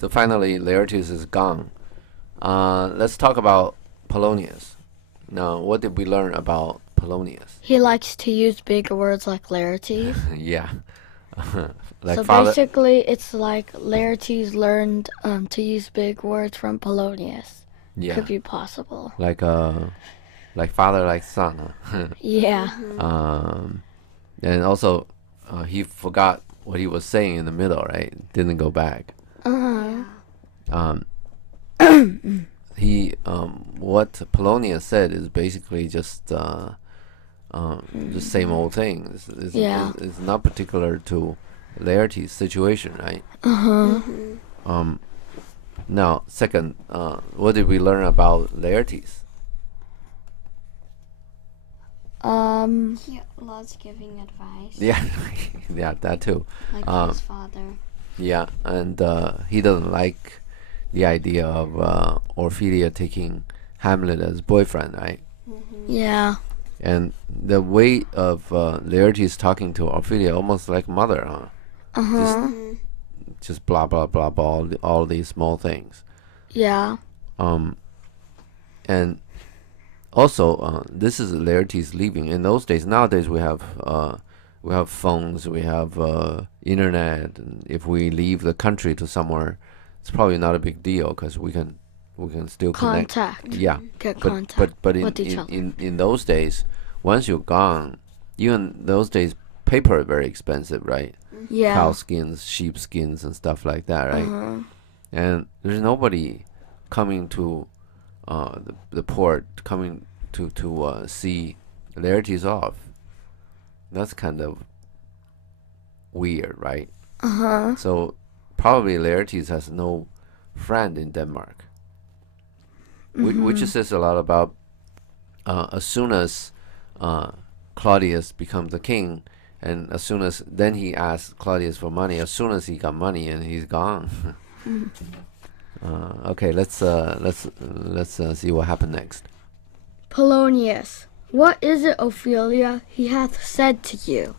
So finally, Laertes is gone. Let's talk about Polonius. Now, what did we learn about Polonius? He likes to use big words like Laertes. Yeah. So basically, it's like Laertes learned to use big words from Polonius. Yeah. Could be possible. Like father, like son. Yeah. And also, he forgot what he was saying in the middle, right? Didn't go back. What Polonius said is basically just the same old thing. It's not particular to Laertes' situation, right? Now, second, what did we learn about Laertes? He loves giving advice. Yeah, yeah, that too. Like his father. Yeah, and he doesn't like the idea of Ophelia taking Hamlet as boyfriend, right? Yeah. And the way of Laertes talking to Ophelia, almost like mother, huh? Just blah blah blah blah, all these small things. Yeah. And also, this is Laertes leaving. In those days, nowadays we have phones, we have internet, and if we leave the country to somewhere, it's probably not a big deal because we can still connect. Contact. Yeah, Get contact but with each other. in those days, once you're gone, even those days, paper is very expensive, right? Yeah. Cow skins, sheep skins, and stuff like that, right? And there's nobody coming to the port, coming to see Laertes off. That's kind of weird, right? So probably Laertes has no friend in Denmark, which says a lot about as soon as Claudius becomes the king, and as soon as then he asks Claudius for money. As soon as he got money, and he's gone. Okay, let's see what happened next. Polonius. What is it, Ophelia, he hath said to you?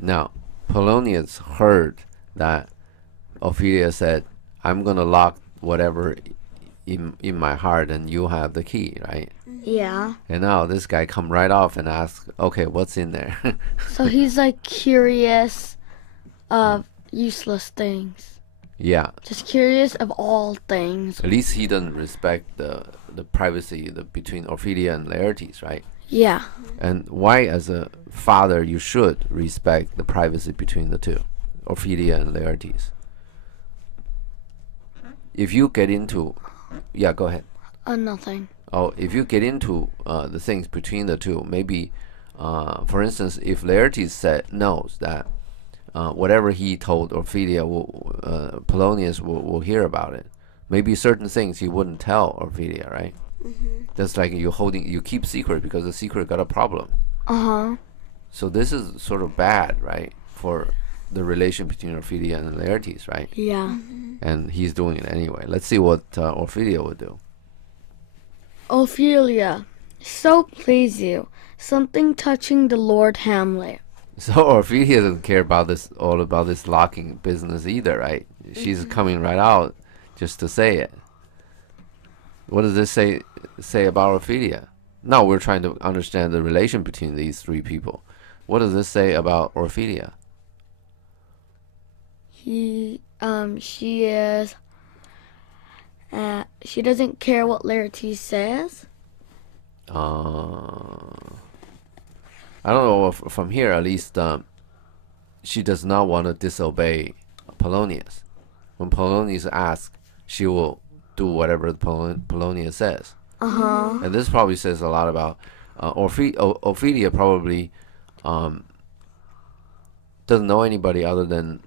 Now, Polonius heard that Ophelia said, "I'm gonna lock whatever in my heart, and you have the key," right? Yeah. And now this guy come right off and ask, "Okay, what's in there?" So he's like curious of useless things. Yeah. Just curious of all things. At least he doesn't respect the privacy between Ophelia and Laertes, right? Yeah. And why, as a father, you should respect the privacy between the two, Ophelia and Laertes. If you get into, yeah, go ahead. Nothing. Oh, if you get into the things between the two, maybe, for instance, if Laertes knows that whatever he told Ophelia, Polonius will hear about it. Maybe certain things he wouldn't tell Ophelia, right? That's like you keep secret because the secret got a problem. So this is sort of bad, right, for the relation between Ophelia and Laertes, right? Yeah. And he's doing it anyway. Let's see what Ophelia would do. Ophelia, so please you, something touching the Lord Hamlet. So Ophelia doesn't care about all about this locking business either, right? She's coming right out just to say it. What does this say about Ophelia? Now we're trying to understand the relation between these three people. What does this say about Ophelia? She is. She doesn't care what Laertes says. I don't know. From here, at least, she does not want to disobey Polonius. When Polonius asks, she will do whatever Polonius says. And this probably says a lot about Ophelia. Probably doesn't know anybody other than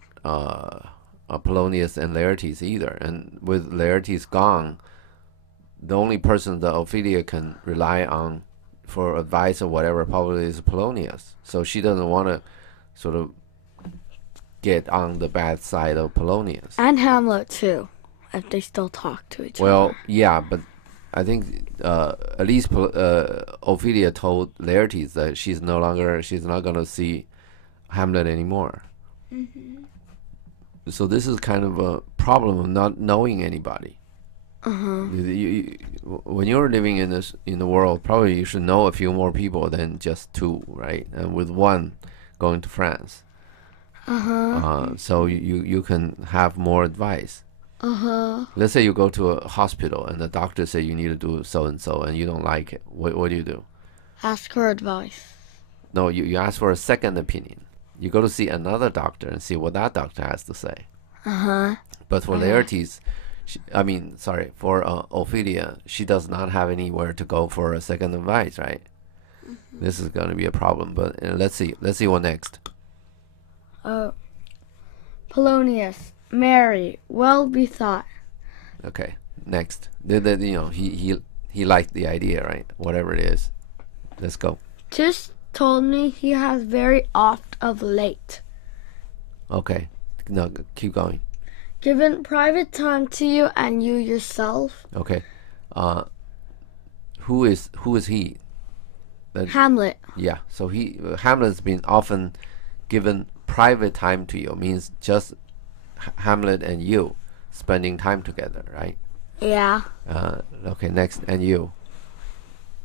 Polonius and Laertes either. And with Laertes gone, the only person that Ophelia can rely on for advice or whatever probably is Polonius. So she doesn't want to sort of get on the bad side of Polonius. And Hamlet too, if they still talk to each other. Well, yeah, but I think at least Ophelia told Laertes that she's not going to see Hamlet anymore. So this is kind of a problem of not knowing anybody. Uh-huh. When you're living in the world, probably you should know a few more people than just two, right? And with one going to France, so you can have more advice. Let's say you go to a hospital and the doctor say you need to do so and so, and you don't like it. What do you do? Ask for advice. No, you ask for a second opinion. You go to see another doctor and see what that doctor has to say. But for Laertes, for Ophelia, she does not have anywhere to go for a second advice, right? This is going to be a problem. But let's see what next. Polonius, Mary, well bethought. Okay, next. He liked the idea, right? Whatever it is. Let's go. Just told me he has very oft of late. Okay, no, keep going. Given private time to you and you yourself. Okay, who is he? Hamlet. Yeah, so Hamlet's been often given private time to you. Means just Hamlet and you spending time together, right? Yeah. Okay, next, and you.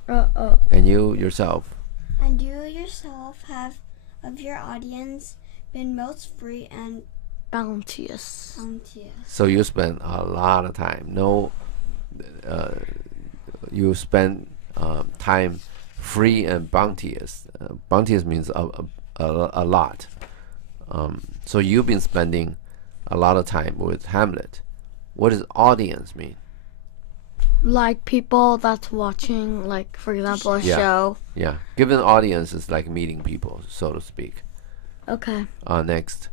And you yourself. And you yourself have of your audience been most free and bounteous. So you spend a lot of time. You spend time free and bounteous. Bounteous means a lot. So you've been spending a lot of time with Hamlet. What does audience mean? Like people that's watching, like for example, a show. Yeah. Given audience is like meeting people, so to speak. Okay. Next.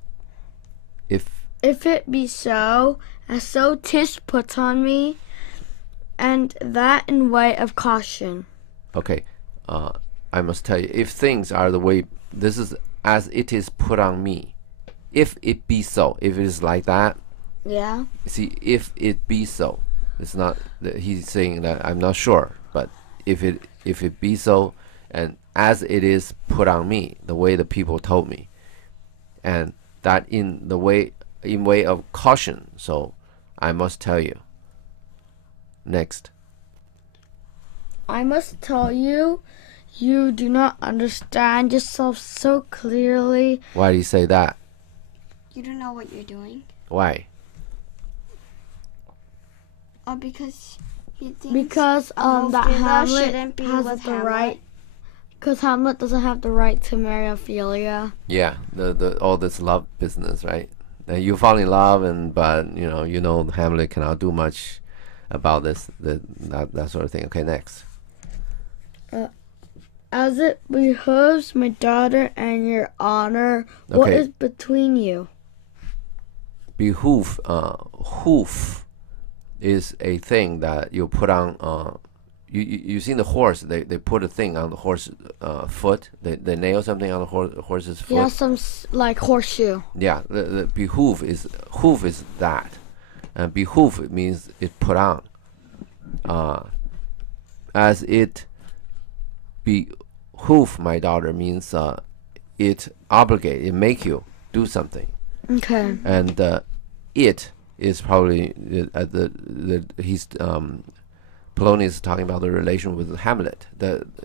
If it be so, as so 'tis put on me, and that in way of caution. Okay. I must tell you, if things are the way, this is as it is put on me. If it be so, if it is like that. Yeah. See, if it be so. It's not that he's saying that I'm not sure, but if it be so, and as it is put on me, the way the people told me, and that in way of caution, so I must tell you. Next. I must tell you, you do not understand yourself so clearly. Why do you say that? You don't know what you're doing. Why? Because he thinks that Hamlet has the right. Because Hamlet doesn't have the right to marry Ophelia. Yeah, the all this love business, right? You fall in love, but Hamlet cannot do much about this, that sort of thing. Okay, next. As it behooves my daughter and your honor, what is between you? Behoof, hoof is a thing that you put on. You seen the horse? They put a thing on the horse foot. They nail something on the horse's foot. Yeah, some like horseshoe. Yeah, the behoof is that, and behoof means it put on. As it behoof my daughter means it obligate, it make you do something. Okay. And it is probably Polonius is talking about the relation with Hamlet.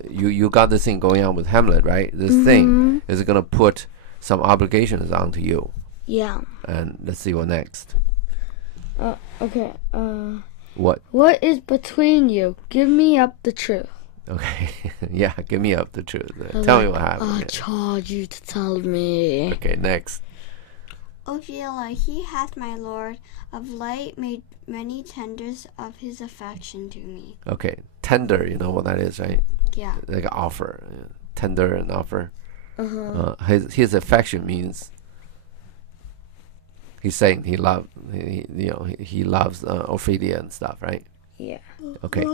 You got this thing going on with Hamlet, right? This thing is going to put some obligations onto you. Yeah. And let's see what next. Okay. What? What is between you? Give me up the truth. Okay. Yeah, give me up the truth. Tell me what happened. I charge you to tell me. Okay, next. Ophelia, he hath, my lord, of late made many tenders of his affection to me. Okay, tender, you know what that is, right? Yeah. Like an offer. Yeah. Tender and offer. His affection means he's saying he loves Ophelia and stuff, right? Yeah. Okay.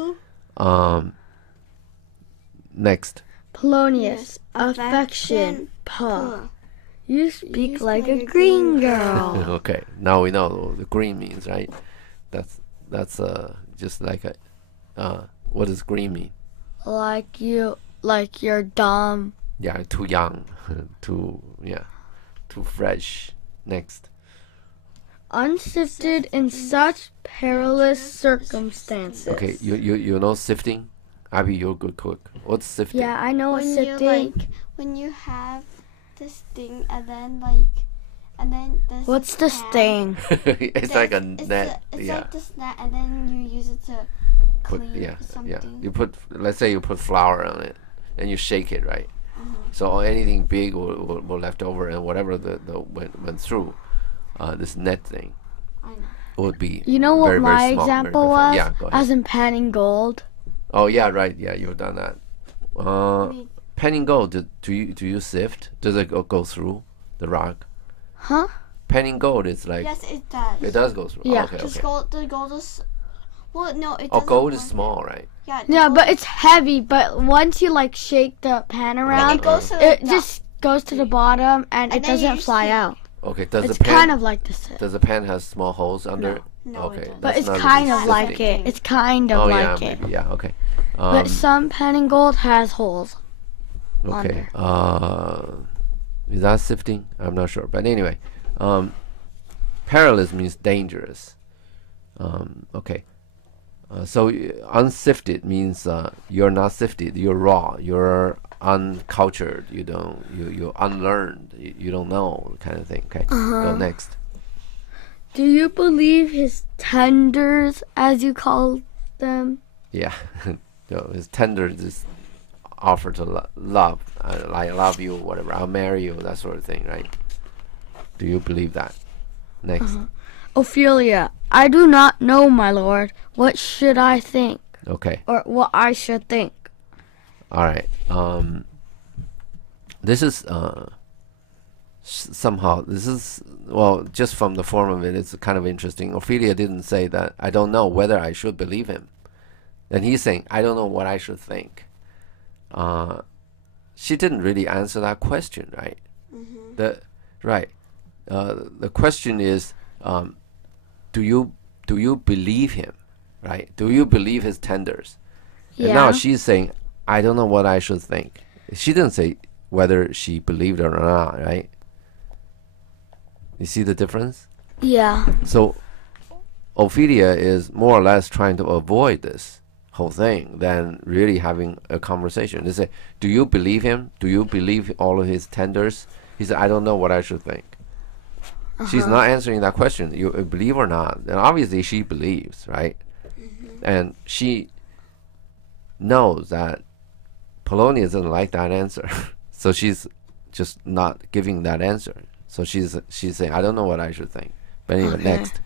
Next. Polonius, affection, puh. You speak like a green girl. Okay, now we know what the green means, right? That's just like a what does green mean? Like you're dumb. Yeah, too young, too fresh. Next. unsifted in such perilous circumstances. Okay, you know sifting? Abby, you're a good cook. What's sifting? Yeah, I know what When you sifting. when you have this thing and then this. What's the pan, stain? It's like a it's net. It's yeah. like this net, and then you use it to Put, clean something. You put, let's say you put flour on it, and you shake it, right? So anything big will left over, and whatever the went through, this net thing I know. would be. You know what very, very my small, very example fine. was? Yeah, go ahead. As in panning gold. Oh yeah, right. Yeah, you've done that. Me- Penning gold. Do you sift? Does it go through the rock? Huh? Penning gold is like Yes, it does. it does go through. Yeah. Okay. The gold is. Well, no, it Oh, doesn't. gold is work. small, right? Yeah. Yeah, gold- but it's heavy. But once you like shake the pan around, it goes to the it just goes to the bottom and it And then you doesn't just fly keep- out. Okay. Does It's the pan kind of like the sip. does the pan has small holes under it? No, Okay. it doesn't. But that's it's not kind really of like sifting. it. It's kind of Oh like yeah, it. maybe, yeah. Okay. But some panning gold has holes. Okay. Is that sifting? I'm not sure. But anyway, perilous means dangerous. Okay. So unsifted means you're not sifted. You're raw. You're uncultured. You're unlearned. You don't know kind of thing. Okay. Go next. Do you believe his tenders, as you call them? Yeah. So his tender is offer to love. I love you, whatever. I'll marry you, that sort of thing, right? Do you believe that? Next. Ophelia, I do not know, my lord. What should I think? Okay. Or what I should think? All right. This is somehow well, just from the form of it, it's kind of interesting. Ophelia didn't say that I don't know whether I should believe him. And he's saying I don't know what I should think. She didn't really answer that question, right? The question is, do you believe him, right? Do you believe his tenders? And now Yeah. she's saying, I don't know what I should think. She didn't say whether she believed it or not, right? You see the difference? Yeah. So Ophelia is more or less trying to avoid this whole thing than really having a conversation. They say, do you believe him? Do you believe all of his tenders? He said, I don't know what I should think. She's not answering that question. You believe or not? And obviously she believes, right? And she knows that Polonius doesn't like that answer. So she's just not giving that answer. So she's saying, I don't know what I should think. But anyway, Okay. next.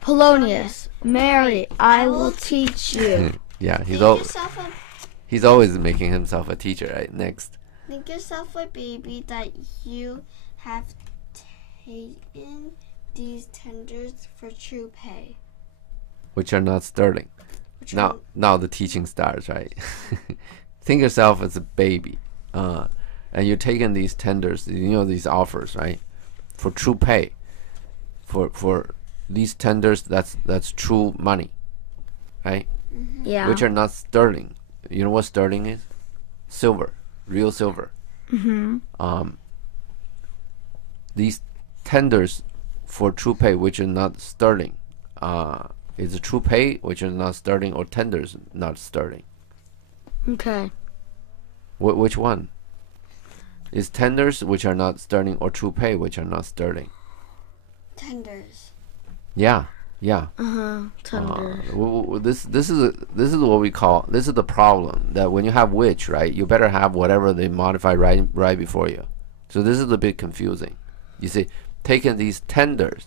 Polonius, Mary, I will teach you. Yeah, Think yourself he's always making himself a teacher, right? Next. Think yourself a baby that you have taken these tenders for true pay. Which are not sterling. Now the teaching starts, right? Think yourself as a baby, and you're taking these tenders, these offers, right, for true pay. For these tenders, that's true money, right? Yeah. Which are not sterling. You know what sterling is? Silver, real silver. These tenders for true pay, which are not sterling, is it true pay, which is not sterling, or tenders not sterling? Okay. Which one? Is tenders which are not sterling, or true pay which are not sterling? Tenders. Yeah. Tender. This is what we call, this is the problem, that when you have which, right, you better have whatever they modify right before you. So this is a bit confusing. You see, taking these tenders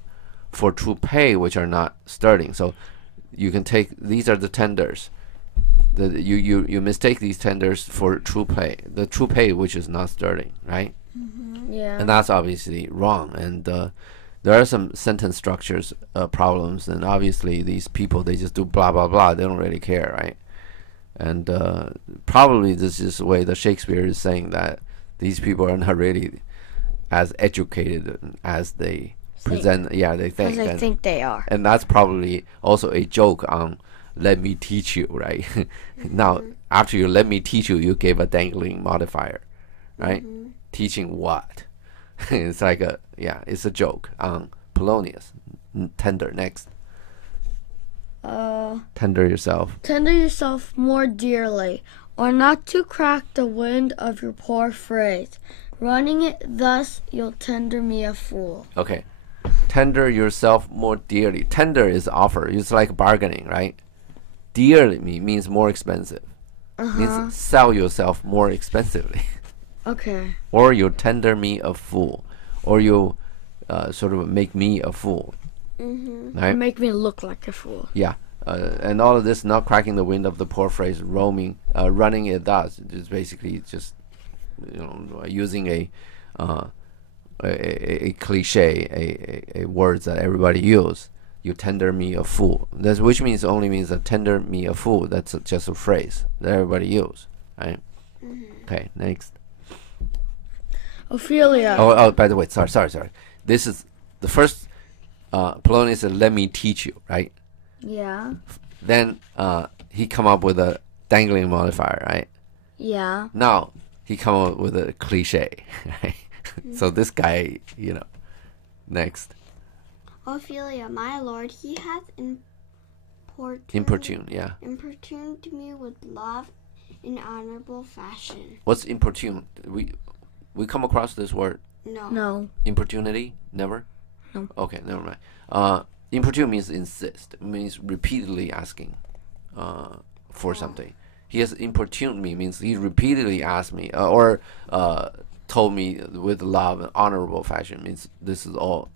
for true pay which are not sterling. So you can take, these are the tenders. You mistake these tenders for true pay. The true pay which is not sterling, right? Yeah. And that's obviously wrong. And there are some sentence structures problems. And obviously these people, they just do blah, blah, blah. They don't really care, right? And probably this is the way that Shakespeare is saying that these people are not really as educated as they present. Yeah, they think. Because I think they are. And that's probably also a joke on let me teach you, right? Now, after you let me teach you, you gave a dangling modifier, right? Teaching what? It's like it's a joke on Polonius. Tender. Next. Tender yourself. Tender yourself more dearly, or not to crack the wind of your poor phrase. Running it thus, you'll tender me a fool. Okay. Tender yourself more dearly. Tender is offer. It's like bargaining, right? Dearly means more expensive. Means sell yourself more expensively. Okay. Or you tender me a fool. Or you sort of make me a fool. Right? Make me look like a fool. Yeah. And all of this, not cracking the wind of the poor phrase, running it does. It's basically just, using a cliche, a words that everybody use. You tender me a fool. That's which only means that tender me a fool. That's just a phrase that everybody use, right? Okay, next. Ophelia. Oh, by the way, sorry. This is the first. Polonius said, "Let me teach you," right? Yeah. Then he come up with a dangling modifier, right? Yeah. Now he come up with a cliche, right? So this guy, next. Ophelia, my lord, he hath Importune, yeah. importuned me with love in honorable fashion. What's importune? We come across this word. No. Importunity? Never? No. Okay, never mind. Importune means insist. It means repeatedly asking for something. He has importuned me means he repeatedly asked me or told me with love and honorable fashion. Means this is all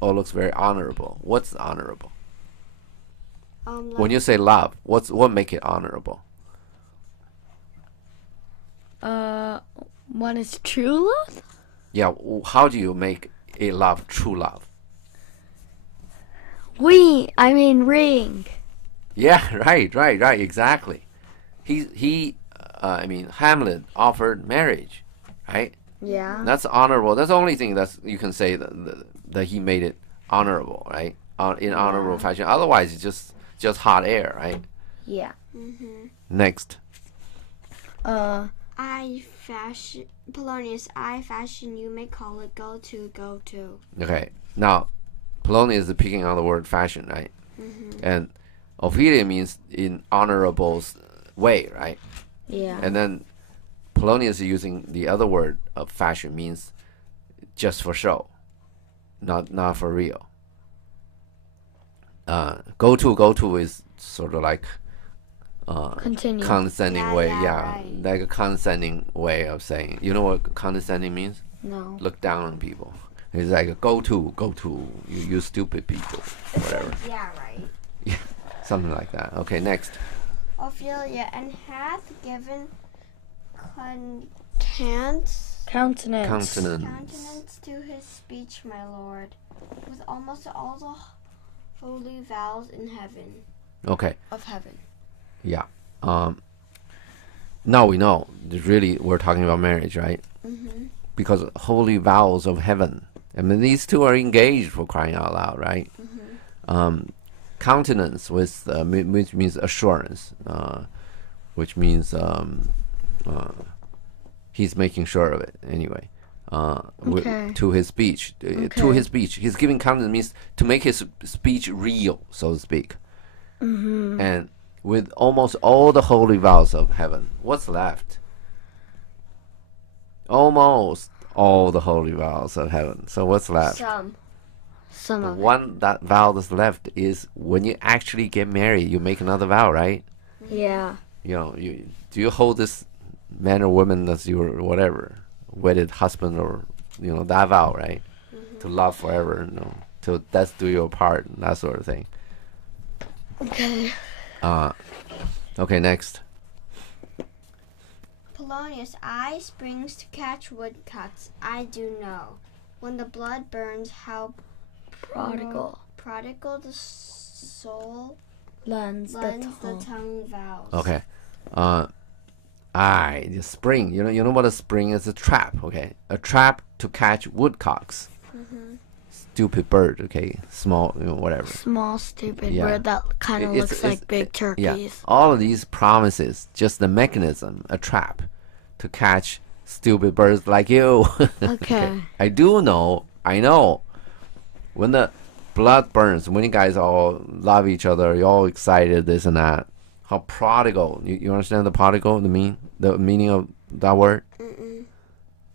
looks very honorable. What's honorable? When you say love, what make it honorable? When it's true love? Yeah, how do you make a love true love? Ring. Yeah, right, exactly. Hamlet offered marriage, right? Yeah. That's honorable. That's the only thing that you can say that he made it honorable, right? In honorable fashion. Otherwise, it's just hot air, right? Yeah. Next. Polonius, I fashion, you may call it go to. Okay. Now, Polonius is picking on the word fashion, right? And Ophelia means in honorable way, right? Yeah. And then Polonius is using the other word of fashion means just for show, not for real. Go to is sort of like Continue. condescending way, right. like a condescending way of saying. You know what condescending means? No. Look down on people. It's like a go to, you stupid people, whatever. Yeah, right. Yeah, something like that. Okay, next. Ophelia, and hath given Countenance. countenance to his speech, my lord, with almost all the holy vows in heaven. Okay. Of heaven. Yeah. Now we know. Really, we're talking about marriage, right? Because holy vows of heaven. I mean, these two are engaged, for crying out loud, right? Countenance which means assurance, which means he's making sure of it anyway. To his speech, he's giving countenance means to make his speech real, so to speak. And with almost all the holy vows of heaven, what's left? Almost all the holy vows of heaven. So what's left? Some The of one that vow that's left is when you actually get married, you make another vow, right? it. Yeah. Do you hold this man or woman as your whatever wedded husband or that vow, right? To love forever, till death do you part, that sort of thing. Okay. Okay, next. Polonius, I springs to catch woodcuts, I do know. When the blood burns, how Prodigal. the soul Lends lends the the tongue vows. Okay. The spring. You know what a spring is? A trap. Okay, a trap to catch woodcocks. Stupid bird. Okay, small. Whatever. Small, stupid Yeah. bird that kind of looks like big turkeys. Yeah. All of these promises, just the mechanism, a trap to catch stupid birds like you. Okay. I do know. I know. When the blood burns, when you guys all love each other, you're all excited, this and that. How prodigal. You understand the prodigal, the meaning of that word? Mm-mm.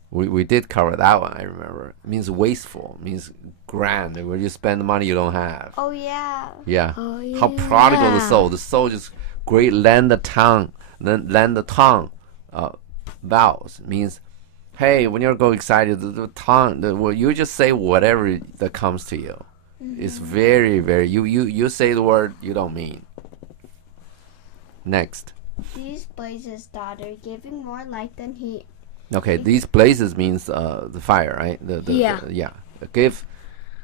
We did cover that one, I remember. It means wasteful, it means grand, where you spend the money you don't have. Oh, yeah. Yeah. Oh, yeah. How prodigal the soul just great lend the tongue vows means, hey, when you're go excited, the tongue, well, you just say whatever that comes to you. It's very, very, you say the word you don't mean. Next. These blazes, daughter, giving more light than heat. Okay, these blazes means the fire, right? Yeah.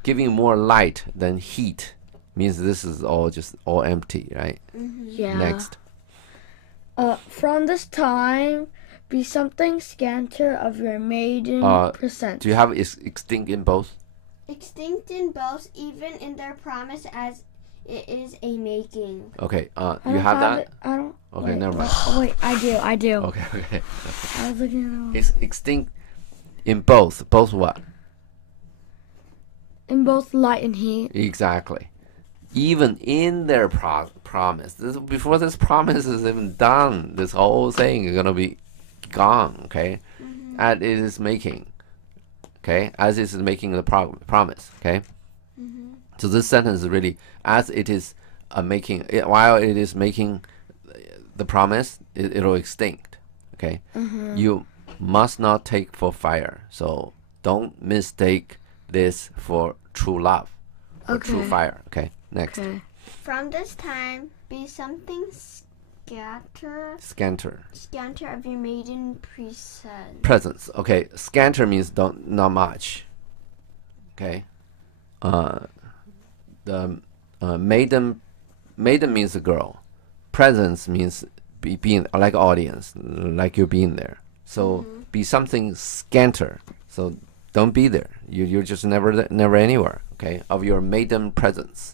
Giving more light than heat means this is all empty, right? Yeah. Next. From this time, be something scanter of your maiden presence. Do you have extinct in both? Extinct in both, even in their promise as it is a making. Okay, I you don't have that? it. I don't. Okay, wait, never mind. Wait, I do. Okay. I was looking at It's extinct in both. Both what? in both light and heat. Exactly. Even in their promise. Before this promise is even done, this whole thing is going to be gone, okay? As it is making. Okay? As it is making the promise, okay? So this sentence is really, as it is while it is making the promise, it'll extinct, okay? You must not take for fire. So don't mistake this for true love or true fire, okay? Next. Okay. From this time, be something scanter of your maiden Presence. Okay, scanter means not much. Okay. The maiden means a girl. Presence means being like audience, like you're being there. So be something scanter. So don't be there. You're just never anywhere. Okay, of your maiden presence.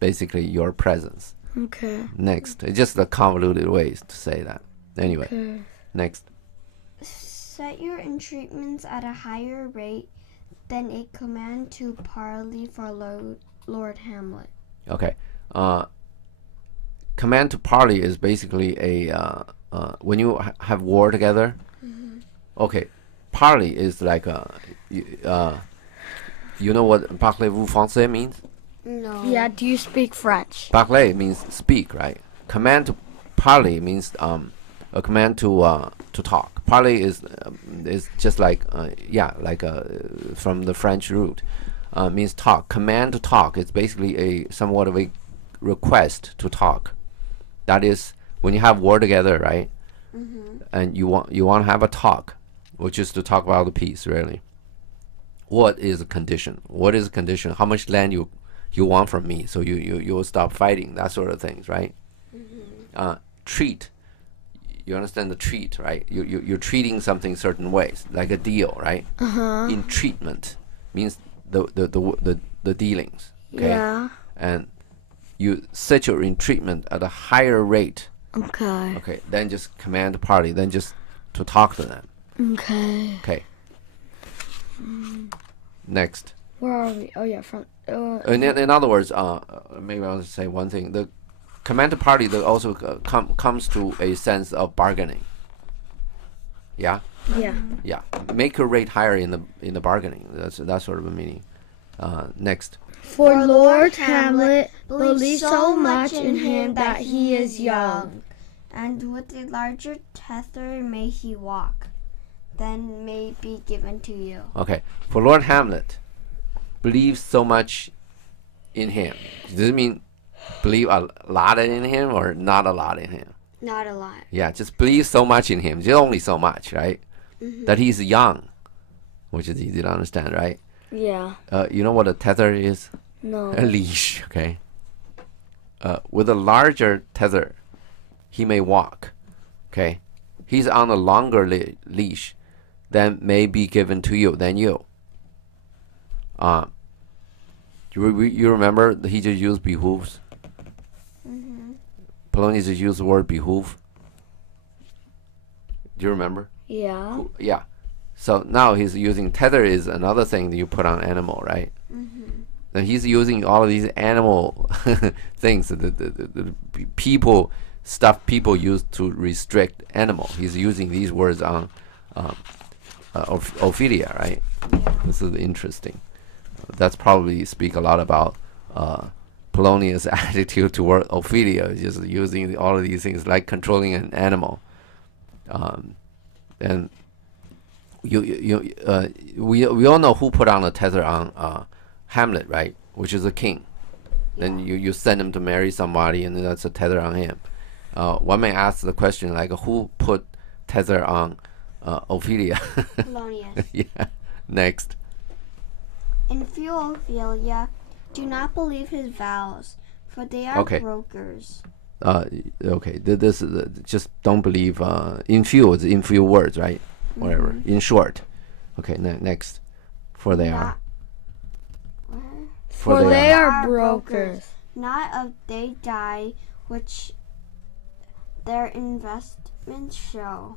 Basically, your presence. Okay. Next, it's just a convoluted ways to say that. Anyway, Okay. next. Set your entreatments at a higher rate than a command to parley for Lord Hamlet. Okay. Command to parley is basically a when you have war together. Okay, parley is like you know what parlez-vous français means? No. Yeah. Do you speak French? Parler means speak, right? Command to parley means a command to talk. Parley is just like from the French root, means talk. Command to talk is basically a somewhat of a request to talk. That is when you have war together, right? And you want to have a talk, which is to talk about the peace, really. What is the condition? What is the condition? How much land you want from me, so you will stop fighting, that sort of things, right? Treat, you understand the treat, right? You're treating something certain ways, like a deal, right? In treatment means the dealings, okay? Yeah. And you set your in treatment at a higher rate, Okay. okay? Then just command the party, then just to talk to them, Okay. okay? Next. Where are we? Oh yeah, from. In other words, maybe I'll say one thing. The command to party that also comes to a sense of bargaining. Yeah, Yeah. yeah. Make your rate higher in the bargaining. That's that sort of a meaning. Next. For Lord Hamlet believes so much in him that he is young. And with a larger tether may he walk, then may be given to you. Okay. For Lord Hamlet believes so much in him. Does it mean believe a lot in him or not a lot in him? Not a lot. Yeah, just believe so much in him. Just only so much, right? That he's young, which is easy to understand, right? Yeah. You know what a tether is? No. A leash, okay? With a larger tether, he may walk, okay? He's on a longer leash than may be given to you, than you. You remember he just used behooves? Polonius just used the word behoove. Do you remember? Yeah. Yeah. So now he's using tether is another thing that you put on animal, right? And he's using all of these animal things, the people stuff people use to restrict animal. He's using these words on Ophelia, right? Yeah. This is interesting. That's probably speak a lot about Polonius' attitude toward Ophelia, just using all of these things like controlling an animal. And we all know who put on a tether on Hamlet, right? Which is a king. Then you send him to marry somebody, and then that's a tether on him. One may ask the question like, who put tether on Ophelia? Polonius. Yeah. Next. In view of Ophelia, do not believe his vows, for they are brokers. Okay. This is just don't believe in few words, right? Whatever. In short. Okay. Next. For they are. For they are brokers. Not of they die, which their investments show.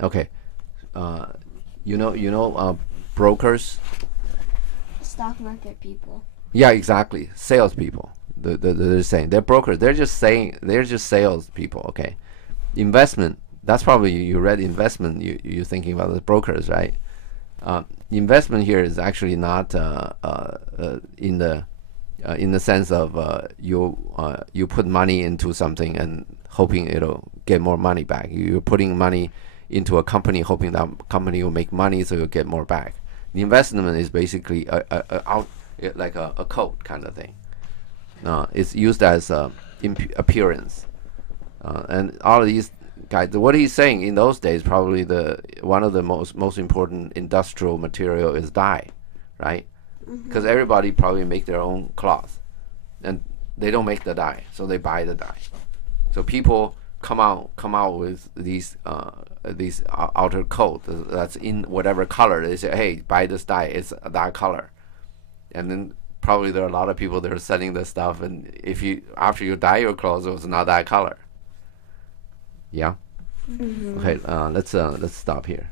Okay. Brokers. Stock market people. Yeah, exactly. Salespeople. They're saying they're brokers. They're just salespeople. Okay. Investment. That's probably you read investment. You're thinking about the brokers, right? Investment here is actually not in the sense of you put money into something and hoping it'll get more money back. You're putting money into a company hoping that company will make money so you'll get more back. The investment is basically like a coat kind of thing. It's used as appearance, and all of these guys. What he's saying in those days, probably one of the most important industrial material is dye, right? Because everybody probably make their own cloth, and they don't make the dye, so they buy the dye. So people come out with these outer coat that's in whatever color. They say, hey, buy this dye, it's that color. And then probably there are a lot of people that are selling this stuff, and after you dye your clothes, it's not that color. Yeah. Okay. Let's stop here.